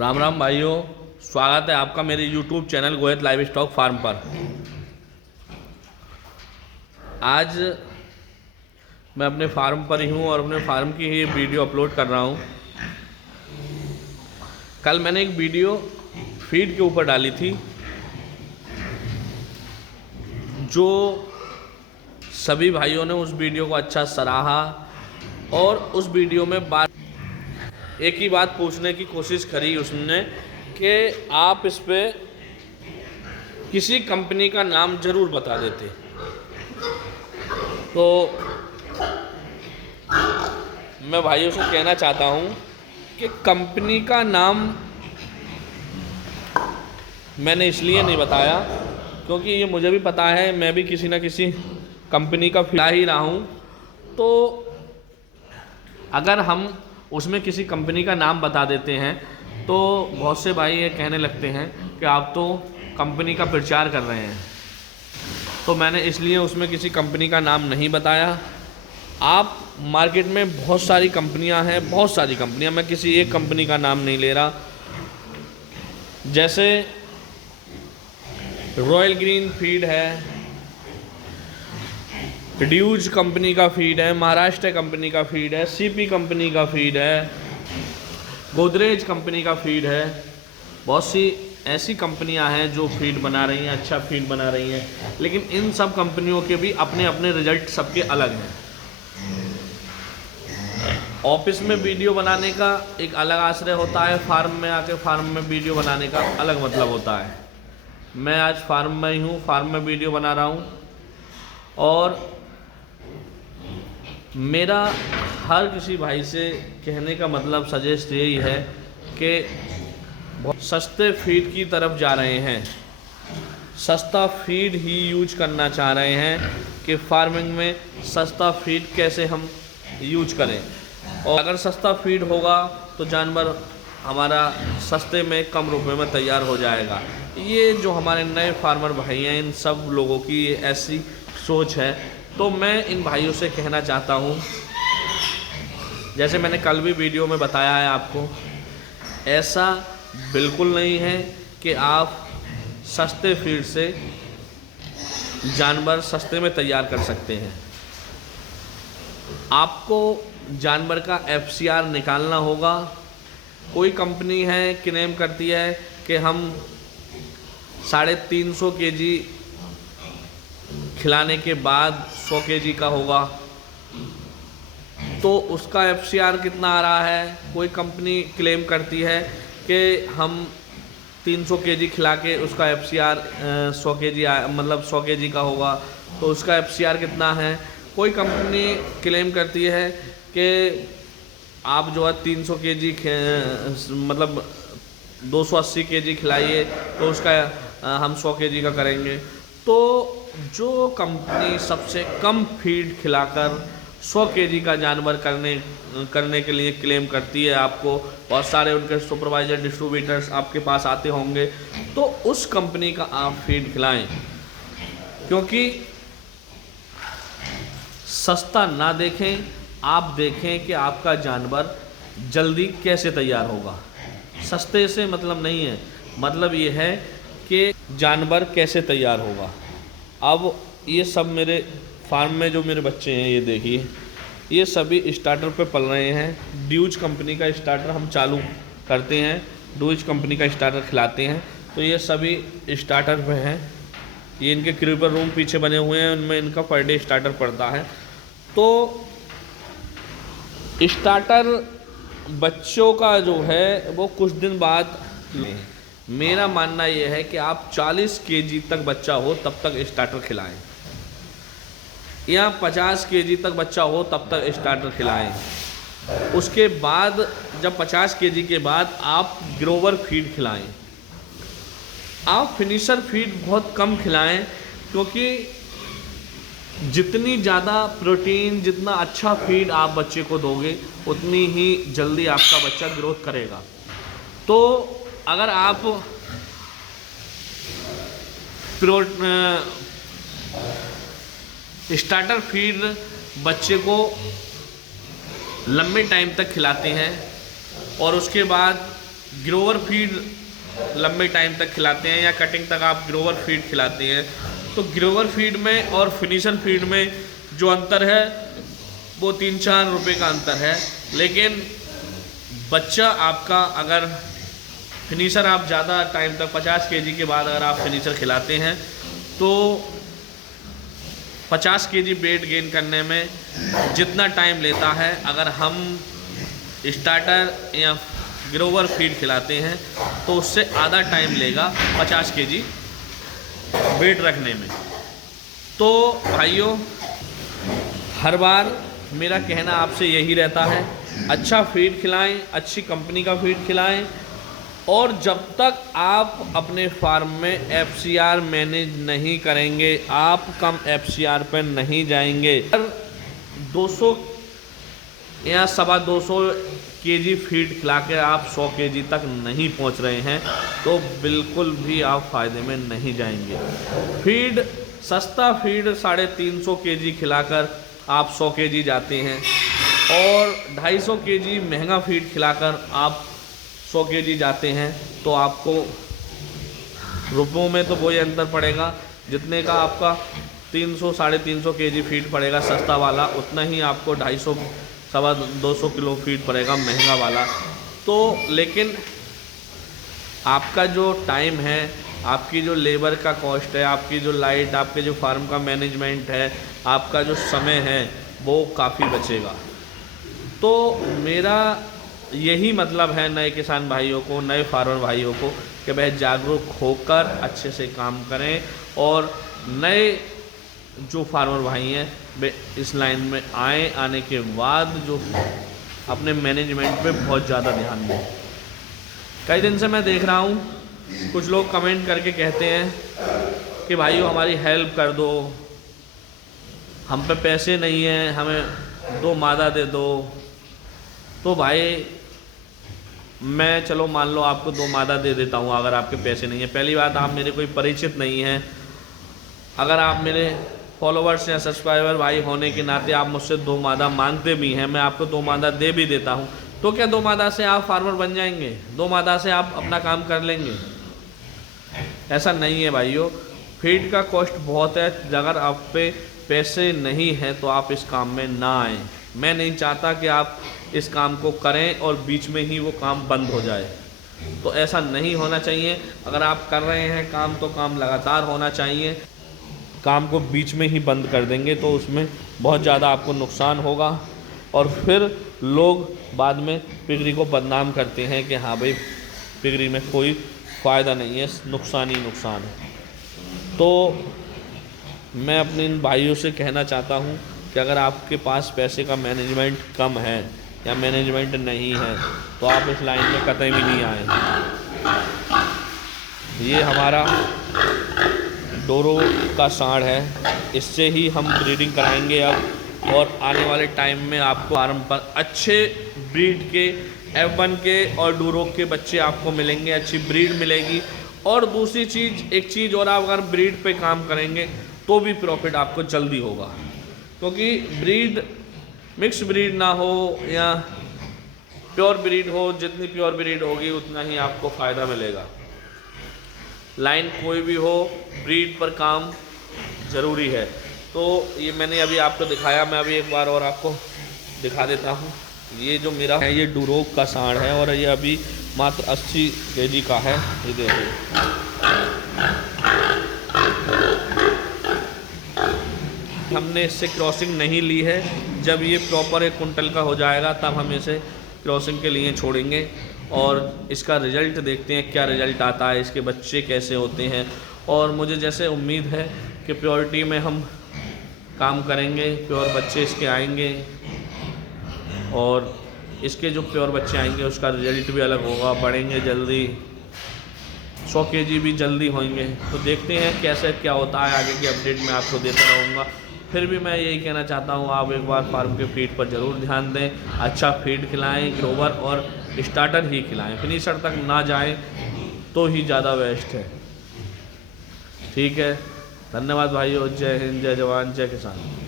राम राम भाइयों, स्वागत है आपका मेरे YouTube channel Goyat livestock farm पर। आज मैं अपने फार्म पर ही हूँ और अपने फार्म की ही वीडियो अपलोड कर रहा हूँ। कल मैंने एक वीडियो फीड के ऊपर डाली थी जो सभी भाइयों ने उस वीडियो को अच्छा सराहा और उस वीडियो में एक ही बात पूछने की कोशिश करी उसने कि आप इस पे किसी कंपनी का नाम ज़रूर बता देते। तो मैं भाइयों से कहना चाहता हूँ कि कंपनी का नाम मैंने इसलिए नहीं बताया क्योंकि ये मुझे भी पता है, मैं भी किसी न किसी कंपनी का फिला ही रहा हूँ। तो अगर हम उसमें किसी कंपनी का नाम बता देते हैं तो बहुत से भाई ये कहने लगते हैं कि आप तो कंपनी का प्रचार कर रहे हैं। तो मैंने इसलिए उसमें किसी कंपनी का नाम नहीं बताया। आप मार्केट में बहुत सारी कंपनियां हैं, बहुत सारी कंपनियां, मैं किसी एक कंपनी का नाम नहीं ले रहा। जैसे रॉयल ग्रीन फीड है, ड्यूज कंपनी का फीड है, महाराष्ट्र कंपनी का फीड है, सीपी कंपनी का फीड है, गोदरेज कंपनी का फीड है। बहुत सी ऐसी कंपनियां हैं जो फीड बना रही हैं, अच्छा फीड बना रही हैं, लेकिन इन सब कंपनियों के भी अपने अपने रिजल्ट सबके अलग हैं। ऑफिस में वीडियो बनाने का एक अलग आश्रय होता है, फार्म में आके फार्म में वीडियो बनाने का अलग मतलब होता है। मैं आज फार्म में ही हूँ, फार्म में वीडियो बना रहा हूँ और मेरा हर किसी भाई से कहने का मतलब सजेस्ट यही है कि बहुत सस्ते फीड की तरफ जा रहे हैं, सस्ता फीड ही यूज करना चाह रहे हैं कि फार्मिंग में सस्ता फीड कैसे हम यूज करें। और अगर सस्ता फीड होगा तो जानवर हमारा सस्ते में कम रुपए में तैयार हो जाएगा। ये जो हमारे नए फार्मर भाई हैं, इन सब लोगों की ऐसी सोच है। तो मैं इन भाइयों से कहना चाहता हूँ, जैसे मैंने कल भी वीडियो में बताया है आपको, ऐसा बिल्कुल नहीं है कि आप सस्ते फीड से जानवर सस्ते में तैयार कर सकते हैं। आपको जानवर का FCR निकालना होगा। कोई कंपनी है क्लेम करती है कि हम 350 kg खिलाने के बाद 100 kg का होगा, तो उसका FCR कितना आ रहा है। कोई कंपनी क्लेम करती है कि हम 300 kg खिला के उसका FCR 100 kg मतलब 100 kg का होगा, तो उसका FCR कितना है। कोई कंपनी क्लेम करती है कि आप जो है 300 kg मतलब 280 kg खिलाइए तो उसका हम 100 kg का करेंगे। तो जो कंपनी सबसे कम फीड खिलाकर 100 kg का जानवर करने के लिए क्लेम करती है, आपको बहुत सारे उनके सुपरवाइजर डिस्ट्रीब्यूटर्स आपके पास आते होंगे, तो उस कंपनी का आप फीड खिलाएं। क्योंकि सस्ता ना देखें, आप देखें कि आपका जानवर जल्दी कैसे तैयार होगा। सस्ते से मतलब नहीं है, मतलब ये है कि जानवर कैसे तैयार होगा। अब ये सब मेरे फार्म में जो मेरे बच्चे हैं, ये देखिए, ये सभी स्टार्टर पे पल रहे हैं। ड्यूज कंपनी का स्टार्टर हम चालू करते हैं, ड्यूज कंपनी का स्टार्टर खिलाते हैं, तो ये सभी स्टार्टर पे हैं। ये इनके क्रीपर रूम पीछे बने हुए हैं, उनमें इनका पर डे स्टार्टर पड़ता है। तो स्टार्टर बच्चों का जो है वो कुछ दिन बाद, मेरा मानना ये है कि आप 40 kg तक बच्चा हो तब तक स्टार्टर खिलाएं, या 50 kg तक बच्चा हो तब तक स्टार्टर खिलाएं। उसके बाद जब 50 kg के बाद आप ग्रोवर फीड खिलाएं। आप फिनिशर फीड बहुत कम खिलाएं, क्योंकि जितनी ज़्यादा प्रोटीन, जितना अच्छा फीड आप बच्चे को दोगे, उतनी ही जल्दी आपका बच्चा ग्रोथ करेगा। तो अगर आप स्टार्टर फीड बच्चे को लंबे टाइम तक खिलाते हैं और उसके बाद ग्रोवर फीड लंबे टाइम तक खिलाते हैं या कटिंग तक आप ग्रोवर फीड खिलाते हैं, तो ग्रोवर फीड में और फिनिशर फीड में जो अंतर है वो 3-4 रुपये का अंतर है। लेकिन बच्चा आपका अगर फिनिशर आप ज़्यादा टाइम तक 50 केजी के बाद अगर आप फिनिशर खिलाते हैं तो 50 केजी वेट गेन करने में जितना टाइम लेता है, अगर हम स्टार्टर या ग्रोवर फीड खिलाते हैं तो उससे आधा टाइम लेगा 50 केजी वेट रखने में। तो भाइयों, हर बार मेरा कहना आपसे यही रहता है, अच्छा फीड खिलाएं, अच्छी कंपनी का फीड खिलाएं, और जब तक आप अपने फार्म में एफसीआर मैनेज नहीं करेंगे, आप कम एफसीआर पर नहीं जाएंगे। अगर 200 या 225 केजी फीड खिला के आप 100 केजी तक नहीं पहुंच रहे हैं तो बिल्कुल भी आप फ़ायदे में नहीं जाएंगे। फीड सस्ता फीड 350 केजी खिलाकर आप 100 केजी जाते हैं, और 250 केजी महंगा फीड खिलाकर आप 100 केजी जाते हैं, तो आपको रुपयों में तो वही अंतर पड़ेगा जितने का आपका 300-350 केजी फीड पड़ेगा सस्ता वाला, उतना ही आपको 250-200 किलो फीड पड़ेगा महंगा वाला। तो लेकिन आपका जो टाइम है, आपकी जो लेबर का कॉस्ट है, आपकी जो लाइट, आपके जो फार्म का मैनेजमेंट है, आपका जो समय है, वो काफ़ी बचेगा। तो मेरा यही मतलब है नए किसान भाइयों को, नए फार्मर भाइयों को, कि वह जागरूक होकर अच्छे से काम करें, और नए जो फार्मर भाई हैं वे इस लाइन में आने के बाद जो अपने मैनेजमेंट पे बहुत ज़्यादा ध्यान दें। कई दिन से मैं देख रहा हूँ कुछ लोग कमेंट करके कहते हैं कि भाइयों हमारी हेल्प कर दो, हम पे पैसे नहीं हैं, हमें 2 मादा दे दो। तो भाई मैं चलो मान लो आपको 2 मादा दे देता हूँ अगर आपके पैसे नहीं हैं। पहली बात, आप मेरे कोई परिचित नहीं हैं। अगर आप मेरे फॉलोवर्स या सब्सक्राइबर भाई होने के नाते आप मुझसे 2 मादा मांगते भी हैं, मैं आपको 2 मादा दे भी देता हूं, तो क्या 2 मादा से आप फार्मर बन जाएंगे? 2 मादा से आप अपना काम कर लेंगे? ऐसा नहीं है भाइयों। फीड का कॉस्ट बहुत है। अगर आप पे पैसे नहीं हैं तो आप इस काम में ना आएँ। मैं नहीं चाहता कि आप इस काम को करें और बीच में ही वो काम बंद हो जाए, तो ऐसा नहीं होना चाहिए। अगर आप कर रहे हैं काम तो काम लगातार होना चाहिए। काम को बीच में ही बंद कर देंगे तो उसमें बहुत ज़्यादा आपको नुकसान होगा, और फिर लोग बाद में पिगरी को बदनाम करते हैं कि हाँ भाई पिगरी में कोई फ़ायदा नहीं है, नुकसान ही नुकसान है। तो मैं अपने इन भाइयों से कहना चाहता हूँ कि अगर आपके पास पैसे का मैनेजमेंट कम है या मैनेजमेंट नहीं है तो आप इस लाइन में कतई भी नहीं आए। ये हमारा डोरो का सांड है, इससे ही हम ब्रीडिंग कराएंगे अब, और आने वाले टाइम में आपको फार्म पर अच्छे ब्रीड के F1 के और डूरोक के बच्चे आपको मिलेंगे, अच्छी ब्रीड मिलेगी। और दूसरी चीज़, एक चीज़ और, आप अगर ब्रीड पे काम करेंगे तो भी प्रॉफिट आपको जल्दी होगा, क्योंकि ब्रीड मिक्स ब्रीड ना हो या प्योर ब्रीड हो, जितनी प्योर ब्रीड होगी उतना ही आपको फ़ायदा मिलेगा। लाइन कोई भी हो, ब्रीड पर काम ज़रूरी है। तो ये मैंने अभी आपको दिखाया, मैं अभी एक बार और आपको दिखा देता हूँ। ये जो मेरा है ये डूरोक का सांड है और ये अभी मात्र 80 केजी का है। ये देखिए, हमने इससे क्रॉसिंग नहीं ली है। जब ये प्रॉपर 1 कुंटल का हो जाएगा तब हम इसे क्रॉसिंग के लिए छोड़ेंगे और इसका रिज़ल्ट देखते हैं क्या रिज़ल्ट आता है, इसके बच्चे कैसे होते हैं। और मुझे जैसे उम्मीद है कि प्योरिटी में हम काम करेंगे, प्योर बच्चे इसके आएंगे और इसके जो प्योर बच्चे आएंगे उसका रिज़ल्ट भी अलग होगा, बढ़ेंगे जल्दी, 100 केजी भी जल्दी होंगे। तो देखते हैं कैसे क्या होता है, आगे की अपडेट मैं आपको देता रहूँगा। फिर भी मैं यही कहना चाहता हूँ, आप एक बार फार्म के फीड पर ज़रूर ध्यान दें, अच्छा फीड खिलाएं, ग्रोवर और स्टार्टर ही खिलाएं, फिनिशर तक ना जाएं तो ही ज़्यादा बेस्ट है। ठीक है, धन्यवाद भाइयों। जय हिंद, जय जवान, जय किसान।